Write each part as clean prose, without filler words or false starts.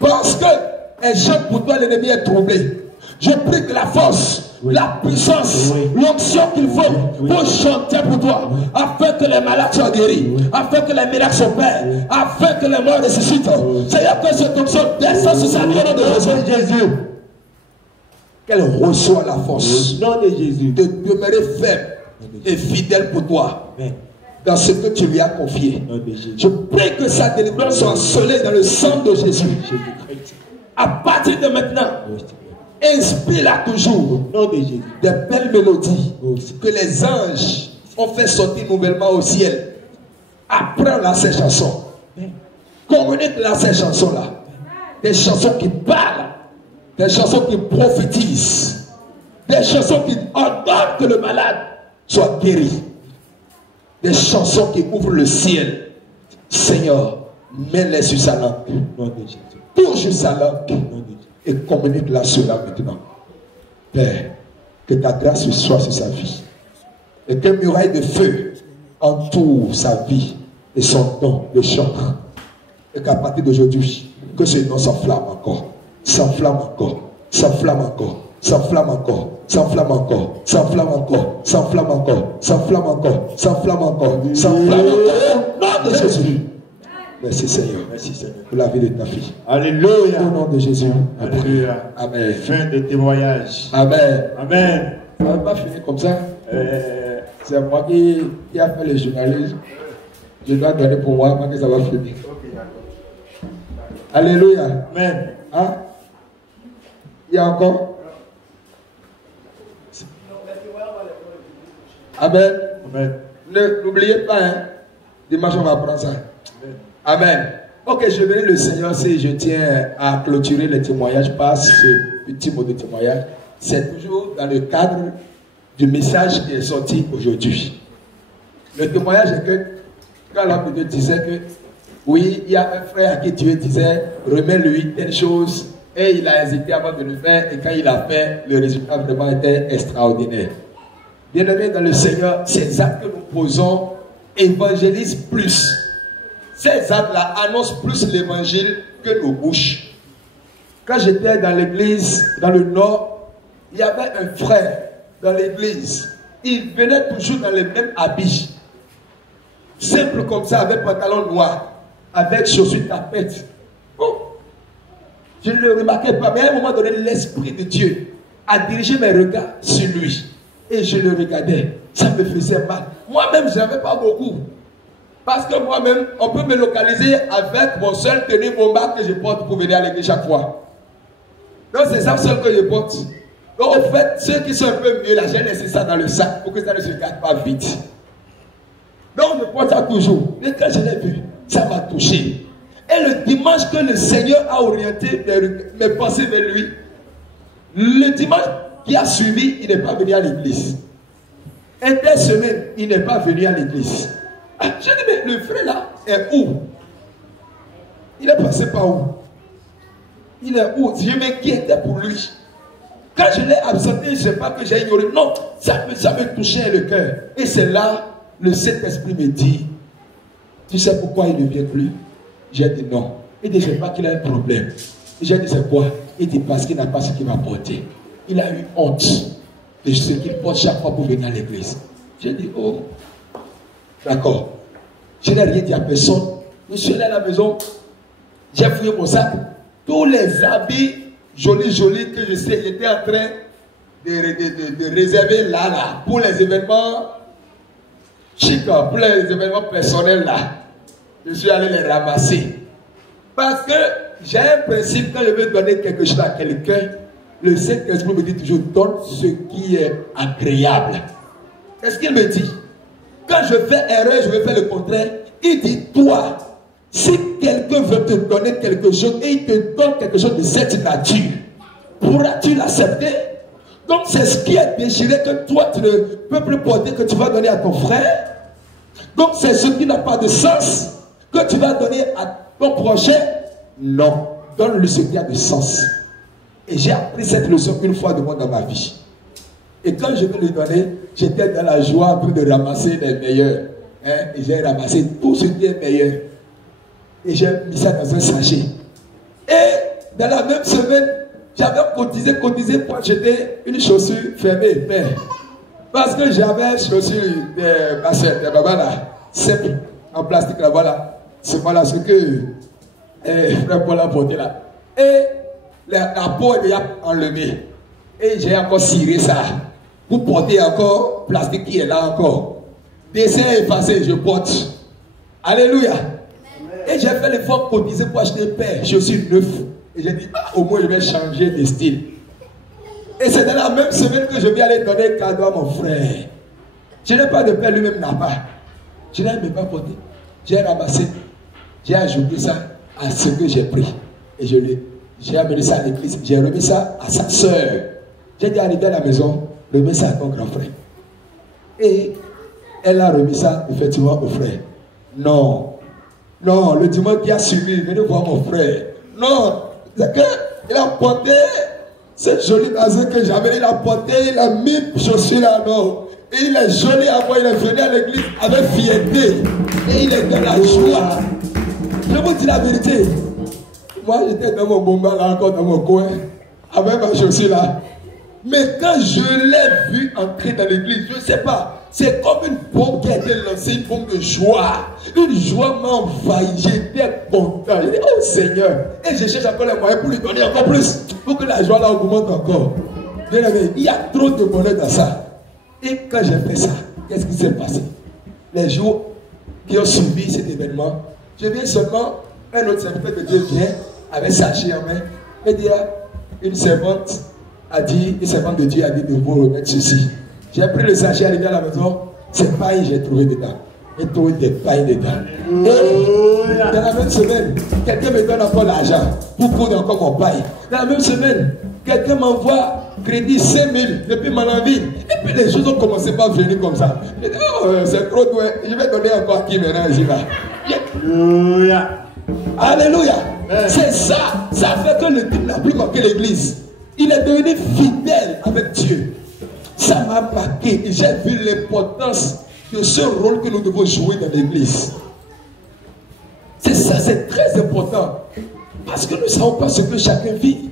Parce qu'elle chante pour toi, l'ennemi est troublé. Je prie que la force, la puissance, l'onction qu'il faut pour chanter pour toi, afin que les malades soient guéris, afin que les miracles s'opèrent, afin que les morts ressuscitent. Seigneur, que cette onction descende sur sa vie au nom de Jésus. Qu'elle reçoive la force de demeurer ferme et fidèle pour toi. Dans ce que tu lui as confié. Je prie que sa délivrance soit scellée dans le sang de Jésus. À partir de maintenant, inspire-la toujours des belles mélodies que les anges ont fait sortir nouvellement au ciel. Apprends-la ces chansons. Communique-la ces chansons-là. Des chansons qui parlent, des chansons qui prophétisent, des chansons qui ordonnent que le malade soit guéri. Des chansons qui ouvrent le ciel. Seigneur, mets-les sur sa langue. Touche sa langue. Et communique-la cela maintenant. Père, que ta grâce soit sur sa vie. Et que muraille de feu entoure sa vie et son don de chantre. Et qu'à partir d'aujourd'hui, que ce nom s'enflamme encore. S'enflamme encore. S'enflamme encore. S'enflamme encore. S'enflamme encore. S'enflamme encore. S'enflamme encore. S'enflamme encore. S'enflamme encore. S'enflamme encore. Au nom de Jésus. Merci Seigneur. Merci Seigneur. Pour la vie de ta fille. Alléluia. Au nom de Jésus. Alléluia. Amen. Fin de témoignage. Amen. Amen. On ne va pas finir comme ça. C'est moi qui a fait le journalisme. Je dois donner pour moi avant que ça va finir. Alléluia. Amen. Hein? Il y a encore? Amen. Amen. N'oubliez pas, hein? Dimanche, on va prendre ça. Amen. Ok, je bénis le Seigneur si je tiens à clôturer le témoignage par ce petit mot de témoignage. C'est toujours dans le cadre du message qui est sorti aujourd'hui. Le témoignage est que quand l'homme de Dieu disait que oui, il y a un frère à qui Dieu disait remets-lui telle chose et il a hésité avant de le faire et quand il a fait, le résultat vraiment était extraordinaire. Bien-aimés dans le Seigneur, ces actes que nous posons évangélisent plus. Ces actes-là annoncent plus l'évangile que nos bouches. Quand j'étais dans l'église, dans le nord, il y avait un frère dans l'église. Il venait toujours dans les mêmes habits. Simple comme ça, avec pantalon noir, avec chaussures tapettes. Oh. Je ne le remarquais pas, mais à un moment donné, l'Esprit de Dieu a dirigé mes regards sur lui. Et je le regardais. Ça me faisait mal. Moi-même, je n'avais pas beaucoup. Parce que moi-même, on peut me localiser avec mon seul tenue bomba que je porte pour venir à l'église chaque fois. Donc c'est ça seul que je porte. Donc en fait, ceux qui sont un peu mieux là, j'ai laissé ça dans le sac pour que ça ne se garde pas vite. Donc je porte ça toujours. Et quand je l'ai vu, ça m'a touché. Et le dimanche que le Seigneur a orienté mes pensées vers lui, le dimanche qui a suivi, il n'est pas venu à l'église. Intersemaine, il n'est pas venu à l'église. Je dis, mais le frère là est où? Il est passé par où? Il est où? Je m'inquiétais pour lui. Quand je l'ai absenté, je ne sais pas que j'ai ignoré. Non, ça me touchait le cœur. Et c'est là, le Saint-Esprit me dit, tu sais pourquoi il ne vient plus? J'ai dit non. Il dit, je ne sais pas qu'il a un problème. J'ai dit, c'est quoi? Il dit, parce qu'il n'a pas ce qu'il va porter. Il a eu honte de ce qu'il porte chaque fois pour venir à l'église. J'ai dit, oh, d'accord. Je n'ai rien dit à personne. Je suis allé à la maison. J'ai fouillé mon sac. Tous les habits jolis que je sais, j'étais en train de réserver là, pour les événements chics, pour les événements personnels là. Je suis allé les ramasser. Parce que j'ai un principe, quand je veux donner quelque chose à quelqu'un, le Saint-Esprit me dit toujours, donne ce qui est agréable. Qu'est-ce qu'il me dit? Quand je fais erreur, je vais faire le contraire. Il dit, toi, si quelqu'un veut te donner quelque chose et il te donne quelque chose de cette nature, pourras-tu l'accepter? Donc c'est ce qui est désiré que toi tu ne peux plus porter, que tu vas donner à ton frère. Donc c'est ce qui n'a pas de sens que tu vas donner à ton prochain. Non, donne-lui ce qui a de sens. Et j'ai appris cette leçon une fois de moi dans ma vie. Et quand je vais lui donner, j'étais dans la joie en train de ramasser les meilleurs. Et j'ai ramassé tout ce qui est meilleur. Et j'ai mis ça dans un sachet. Et Dans la même semaine, j'avais cotisé pour acheter une chaussure fermée, père. Parce que j'avais chaussure de baba là, simple, en plastique là, voilà. C'est voilà ce que frère Paul a porté là. Et la peau est déjà enlevée. Et j'ai encore ciré ça. Pour porter encore plastique qui est là encore. Dessin effacé, je porte. Alléluia. Et j'ai fait l'effort cotisé pour acheter une paire, chaussures neuves. Et j'ai dit, au moins je vais changer de style. Et c'est dans la même semaine que je vais aller donner un cadeau à mon frère. Je n'ai pas de paire, lui-même n'a pas. Je n'ai même pas porté. J'ai ramassé. J'ai ajouté ça à ce que j'ai pris. Et j'ai amené ça à l'église. J'ai remis ça à sa soeur. J'ai dit, arrivé à la maison, remets ça à ton grand frère. Et elle a remis ça effectivement au frère. Non. Non, le dimanche qui a suivi, venez voir mon frère. Non, c'est qu'il a porté cette jolie bazin que j'avais, il a porté, il a mis chaussures là, non. Et il est joli à moi, il est venu à l'église avec fierté. Et il est dans la joie. Je vous dis la vérité. Moi, j'étais dans mon bomba là, encore dans mon coin, avec ma chaussure là. Mais quand je l'ai vu entrer dans l'église, je ne sais pas. C'est comme une bombe qui a été lancée, une bombe de joie. Une joie m'a envahi. J'étais content. J'ai dit, oh Seigneur. Et je cherche encore les moyens pour lui donner encore plus. Pour que la joie là augmente encore. Bien aimé, il y a trop de bonheur dans ça. Et quand j'ai fait ça, qu'est-ce qui s'est passé? Les jours qui ont suivi cet événement, je viens seulement, un autre serviteur de Dieu vient avec sachet en main. Et dit, une servante de Dieu a dit de vous remettre ceci. J'ai pris le sachet, arrivé à la maison, c'est paille j'ai trouvé dedans. J'ai trouvé des pailles dedans. Et dans la même semaine, quelqu'un me donne encore l'argent pour coudre encore mon paille. Dans la même semaine, quelqu'un m'envoie crédit 5 000 depuis mon envie. Et puis les choses ont commencé par venir comme ça. J'ai dit, oh, c'est trop doué. Je vais donner encore à qui maintenant, j'y vais. Alléluia. Alléluia. C'est ça. Ça fait que le type n'a plus manqué l'église. Il est devenu fidèle avec Dieu. Ça m'a marqué et j'ai vu l'importance de ce rôle que nous devons jouer dans l'église. C'est ça, c'est très important. Parce que nous ne savons pas ce que chacun vit.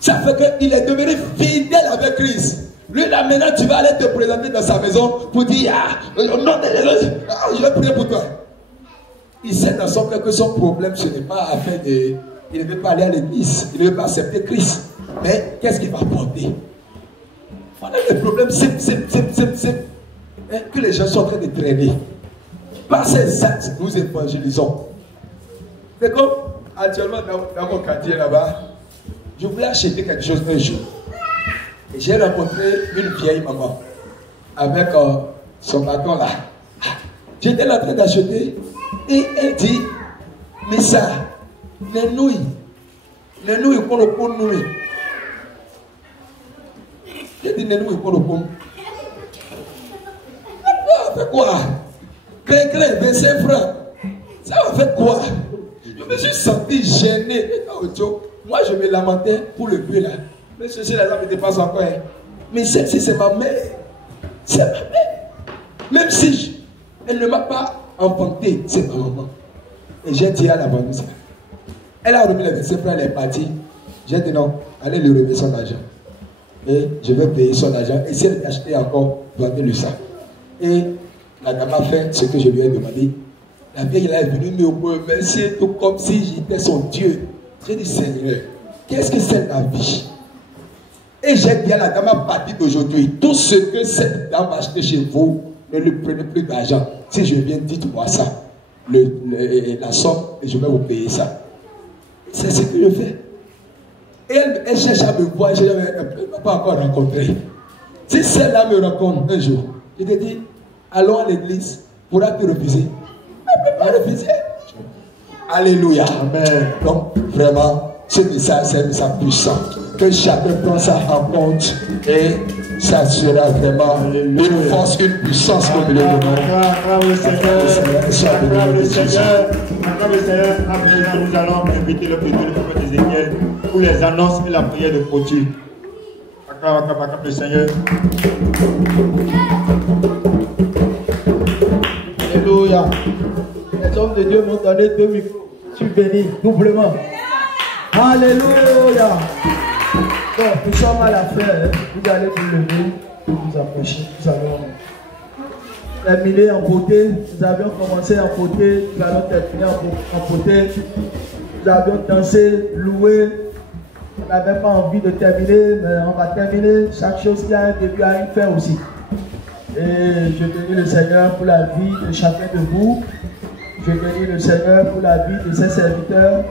Ça fait qu'il est devenu fidèle avec Christ. Lui là maintenant tu vas aller te présenter dans sa maison pour dire, je vais prier pour toi. Il sait dans son cœur que son problème ce n'est pas afin de... Il ne veut pas aller à l'église, il ne veut pas accepter Christ. Mais qu'est-ce qu'il va apporter? Voilà le problème, c'est que les gens sont en train de traîner. Par ces actes, nous évangélisons. C'est comme actuellement dans mon quartier là-bas, je voulais acheter quelque chose un jour. Et j'ai rencontré une vieille maman avec son bâton là. J'étais en train d'acheter et elle dit, mais ça, les nouilles qu'on le prend nouilles. J'ai dit, les nouilles qu'on le prend. Ça va faire quoi? Cré, 25 francs. Ça va faire quoi? Je me suis senti gêné. Moi, je me lamentais pour le peu là. Mais ceci là, ça me dépasse encore. Mais celle-ci, c'est ma mère. C'est ma mère. Même si elle ne m'a pas enfanté, c'est ma maman. Et j'ai dit à la vendeuse, elle a remis les 25 francs, elle est partie. J'ai dit non, allez lui remettre son argent. Et je vais payer son argent. Et si elle veut acheter encore, vendez-le ça. Et la dame a fait ce que je lui ai demandé. La vieille est venue me remercier tout comme si j'étais son Dieu. J'ai dit, Seigneur, qu'est-ce que c'est la vie? Et j'ai dit à la dame à partir d'aujourd'hui, tout ce que cette dame va acheter chez vous, ne lui prenez plus d'argent. Si je viens, dites-moi ça. La somme, et je vais vous payer ça. C'est ce que je fais. Et elle cherche à me voir, elle ne m'a pas encore rencontré. Si celle-là me rencontre un jour, je te dis, allons à l'église, pourra-t-il refuser? Elle ne peut pas refuser. Alléluia. Amen. Donc, vraiment, ce message, c'est un message puissant. Que chacun prend ça en compte et ça sera vraiment une force, une puissance comme le monde. Acclame le Seigneur. Acclame le Seigneur. Acclame le Seigneur. À présent, nous allons inviter le président du prophète Ézéchiel pour les annonces et la prière de clôture. Acclame le Seigneur. Alléluia. Les hommes de Dieu m'ont donné 2 micros. Je suis béni doublement. Alléluia. Bon, nous sommes à la fin. Hein. Vous allez vous lever, vous approcher. Nous allons terminer en beauté. Nous avions commencé en beauté. Nous allons terminer en beauté. Nous avions dansé, loué. On n'avait pas envie de terminer, mais on va terminer. Chaque chose qui a un début a une fin aussi. Et je bénis le Seigneur pour la vie de chacun de vous. Je bénis le Seigneur pour la vie de ses serviteurs.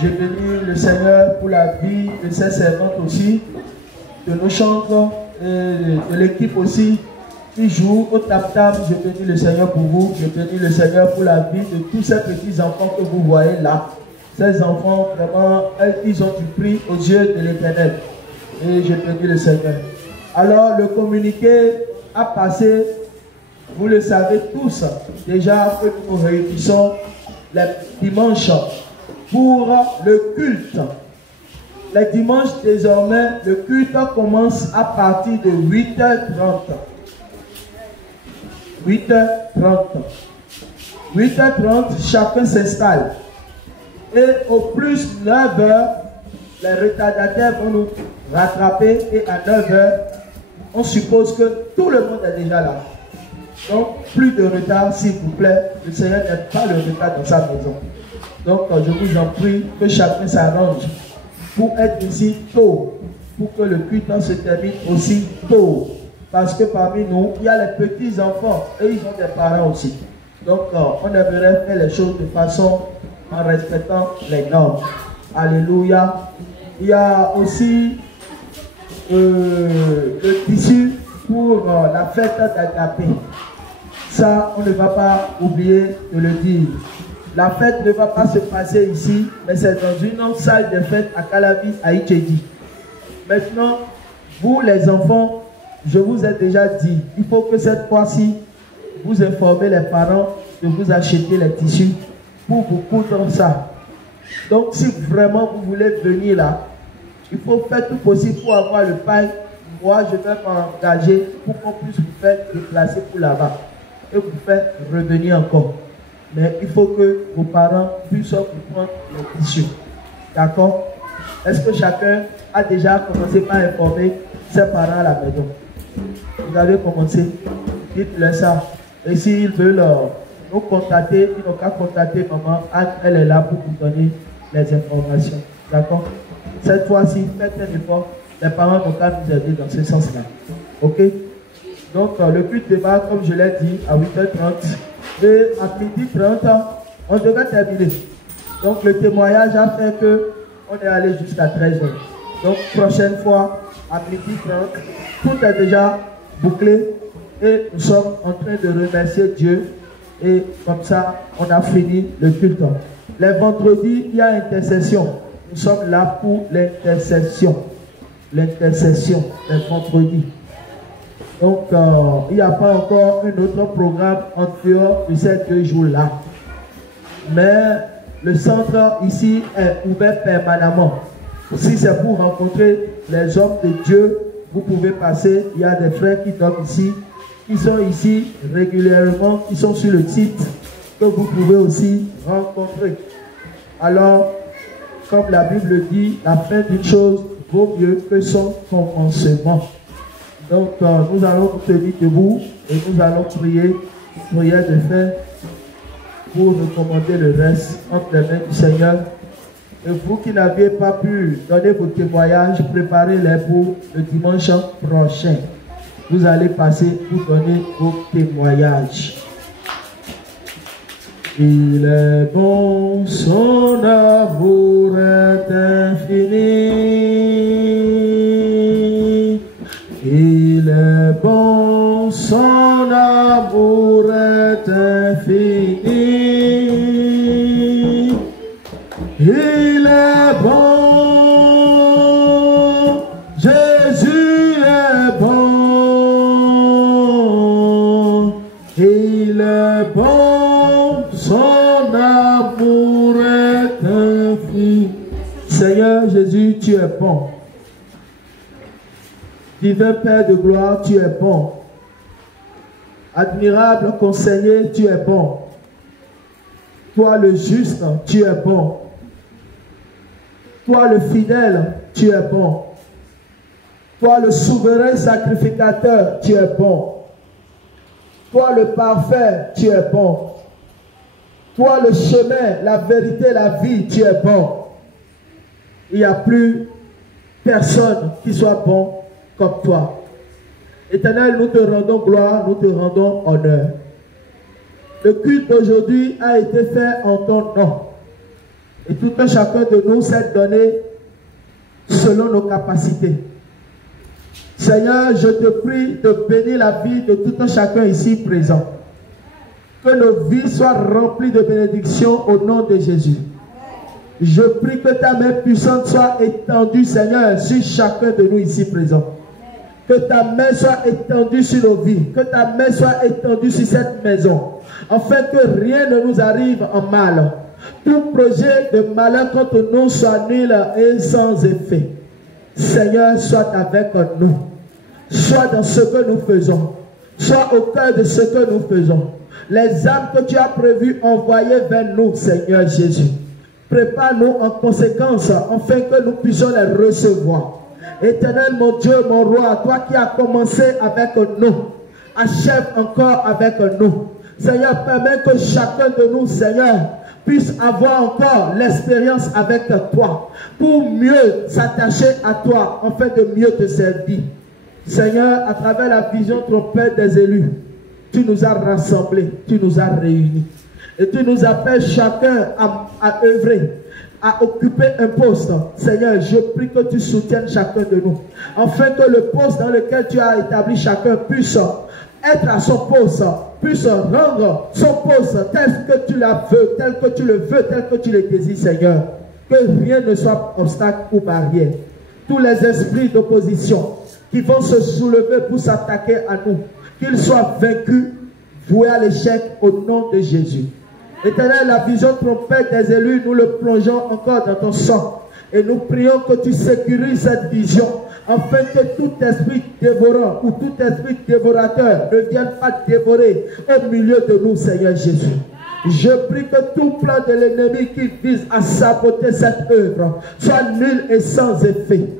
Je bénis le Seigneur pour la vie de ses servantes aussi, de nos chantres et de l'équipe aussi qui joue au tap-tap. Je bénis le Seigneur pour vous. Je bénis le Seigneur pour la vie de tous ces petits enfants que vous voyez là. Ces enfants, vraiment, ils ont du prix aux yeux de l'Éternel. Et je bénis le Seigneur. Alors, le communiqué a passé, vous le savez tous, déjà que nous nous réunissons les dimanches pour le culte. Les dimanches, désormais, le culte commence à partir de 8h30. 8h30. 8h30, chacun s'installe. Et au plus 9h, les retardataires vont nous rattraper et à 9h, on suppose que tout le monde est déjà là. Donc, plus de retard, s'il vous plaît. Le Seigneur n'aime pas le retard dans sa maison. Donc, je vous en prie que chacun s'arrange pour être ici tôt, pour que le culte se termine aussi tôt. Parce que parmi nous, il y a les petits enfants et ils ont des parents aussi. Donc, on aimerait faire les choses de façon en respectant les normes. Alléluia. Il y a aussi le tissu pour la fête d'Agapé. Ça, on ne va pas oublier de le dire. La fête ne va pas se passer ici, mais c'est dans une salle de fête à Calavi, à Itchédi. Maintenant, vous les enfants, je vous ai déjà dit, il faut que cette fois-ci, vous informez les parents de vous acheter les tissus pour vous coudre ça. Donc, si vraiment vous voulez venir là, il faut faire tout possible pour avoir le paille. Moi, je vais m'engager pour qu'on puisse vous faire déplacer pour là-bas et vous faire revenir encore. Mais il faut que vos parents puissent vous prendre les tissus. D'accord? Est-ce que chacun a déjà commencé par informer ses parents à la maison? Vous avez commencé? Dites-leur ça. Et s'ils veulent nous contacter, ils n'ont qu'à contacter maman. Anne, elle est là pour vous donner les informations. D'accord? Cette fois-ci, faites un effort. Les parents n'ont qu'à nous aider dans ce sens-là. Ok? Donc, le culte démarre, comme je l'ai dit, à 8h30. Et à 12h30, on devait terminer. Donc, le témoignage a fait qu'on est allé jusqu'à 13h. Donc, prochaine fois, à 12h30, tout est déjà bouclé. Et nous sommes en train de remercier Dieu. Et comme ça, on a fini le culte. Les vendredis, il y a intercession. Nous sommes là pour l'intercession. L'intercession, les vendredis. Donc, il n'y a pas encore un autre programme en dehors de ces 2 jours-là. Mais le centre ici est ouvert permanemment. Si c'est pour rencontrer les hommes de Dieu, vous pouvez passer. Il y a des frères qui dorment ici, qui sont ici régulièrement, qui sont sur le site, que vous pouvez aussi rencontrer. Alors, comme la Bible dit, la fin d'une chose vaut mieux que son commencement. Donc, nous allons nous tenir debout et nous allons prier, prière de fin pour recommander le reste entre les mains du Seigneur. Et vous qui n'aviez pas pu donner vos témoignages, préparez-les pour le dimanche prochain. Vous allez passer pour donner vos témoignages. Il est bon, son amour est infini. Il est bon, son amour est infini. Il est bon, Jésus est bon. Il est bon, son amour est infini. Seigneur Jésus, tu es bon. Divin Père de gloire, tu es bon. Admirable conseiller, tu es bon. Toi le juste, tu es bon. Toi le fidèle, tu es bon. Toi le souverain sacrificateur, tu es bon. Toi le parfait, tu es bon. Toi le chemin, la vérité, la vie, tu es bon. Il n'y a plus personne qui soit bon comme toi. Éternel, nous te rendons gloire, nous te rendons honneur. Le culte d'aujourd'hui a été fait en ton nom. Et tout un chacun de nous s'est donné selon nos capacités. Seigneur, je te prie de bénir la vie de tout un chacun ici présent. Que nos vies soient remplies de bénédictions au nom de Jésus. Je prie que ta main puissante soit étendue, Seigneur, sur chacun de nous ici présent. Que ta main soit étendue sur nos vies. Que ta main soit étendue sur cette maison. Afin que rien ne nous arrive en mal. Tout projet de malheur contre nous soit nul et sans effet. Seigneur, sois avec nous. Sois dans ce que nous faisons. Sois au cœur de ce que nous faisons. Les âmes que tu as prévu envoyer vers nous, Seigneur Jésus. Prépare-nous en conséquence, afin que nous puissions les recevoir. Éternel, mon Dieu, mon roi, toi qui as commencé avec nous, achève encore avec nous. Seigneur, permets que chacun de nous, Seigneur, puisse avoir encore l'expérience avec toi, pour mieux s'attacher à toi, afin de mieux te servir. Seigneur, à travers la vision trompette des élus, tu nous as rassemblés, tu nous as réunis. Et tu nous appelles chacun à œuvrer, à occuper un poste. Seigneur, je prie que tu soutiennes chacun de nous, afin que le poste dans lequel tu as établi chacun puisse être à son poste, puisse rendre son poste tel que tu la veux, tel que tu le veux, tel que tu le désires, Seigneur. Que rien ne soit obstacle ou barrière. Tous les esprits d'opposition qui vont se soulever pour s'attaquer à nous, qu'ils soient vaincus, voués à l'échec au nom de Jésus. Éternel, la vision trompette des élus, nous le plongeons encore dans ton sang. Et nous prions que tu sécurises cette vision, afin que tout esprit dévorant ou tout esprit dévorateur ne vienne pas dévorer au milieu de nous, Seigneur Jésus. Je prie que tout plan de l'ennemi qui vise à saboter cette œuvre soit nul et sans effet.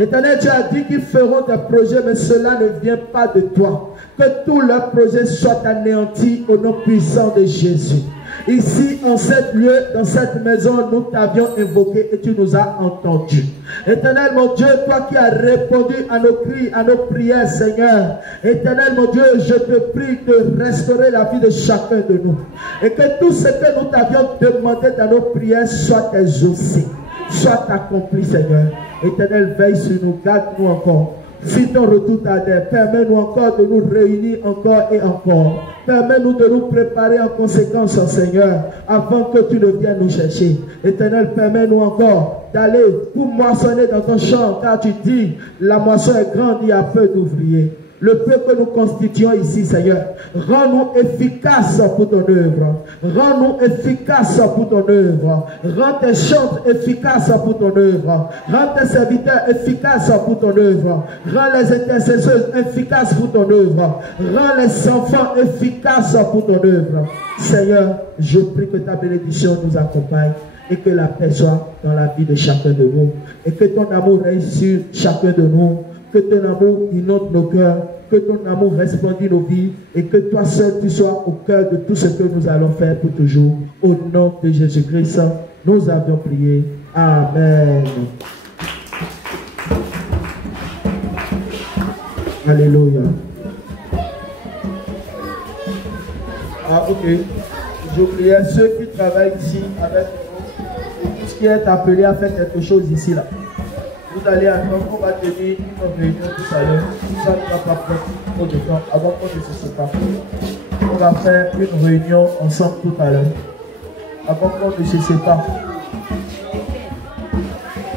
Éternel, tu as dit qu'ils feront des projets, mais cela ne vient pas de toi. Que tous leurs projets soient anéantis au nom puissant de Jésus. Ici, en cet lieu, dans cette maison, nous t'avions invoqué et tu nous as entendus. Éternel, mon Dieu, toi qui as répondu à nos cris, à nos prières, Seigneur. Éternel, mon Dieu, je te prie de restaurer la vie de chacun de nous. Et que tout ce que nous t'avions demandé dans nos prières soit exaucé, soit accompli, Seigneur. Éternel, veille sur nous, garde-nous encore. Si ton retour tarde, permets-nous encore de nous réunir encore et encore. Permets-nous de nous préparer en conséquence, Seigneur, avant que tu ne viennes nous chercher. Éternel, permets-nous encore d'aller pour moissonner dans ton champ, car tu dis, la moisson est grande, il y a peu d'ouvriers. Le peu que nous constituons ici, Seigneur, rends-nous efficaces pour ton œuvre. Rends-nous efficaces pour ton œuvre. Rends tes chantres efficaces pour ton œuvre. Rends tes serviteurs efficaces pour ton œuvre. Rends les intercesseurs efficaces pour ton œuvre. Rends les enfants efficaces pour ton œuvre. Seigneur, je prie que ta bénédiction nous accompagne et que la paix soit dans la vie de chacun de nous. Et que ton amour règne sur chacun de nous. Que ton amour inonde nos cœurs, que ton amour resplendisse nos vies et que toi seul tu sois au cœur de tout ce que nous allons faire pour toujours. Au nom de Jésus-Christ, nous avons prié. Amen. Alléluia. Ah, ok. Je priais ceux qui travaillent ici avec nous et tout ce qui est appelé à faire quelque chose ici là. Vous allez attendre, on va tenir une réunion tout à l'heure. Ça ne va pas prendre trop de temps avant qu'on ne se sépare. On va faire une réunion ensemble tout à l'heure. Avant qu'on ne se sépare.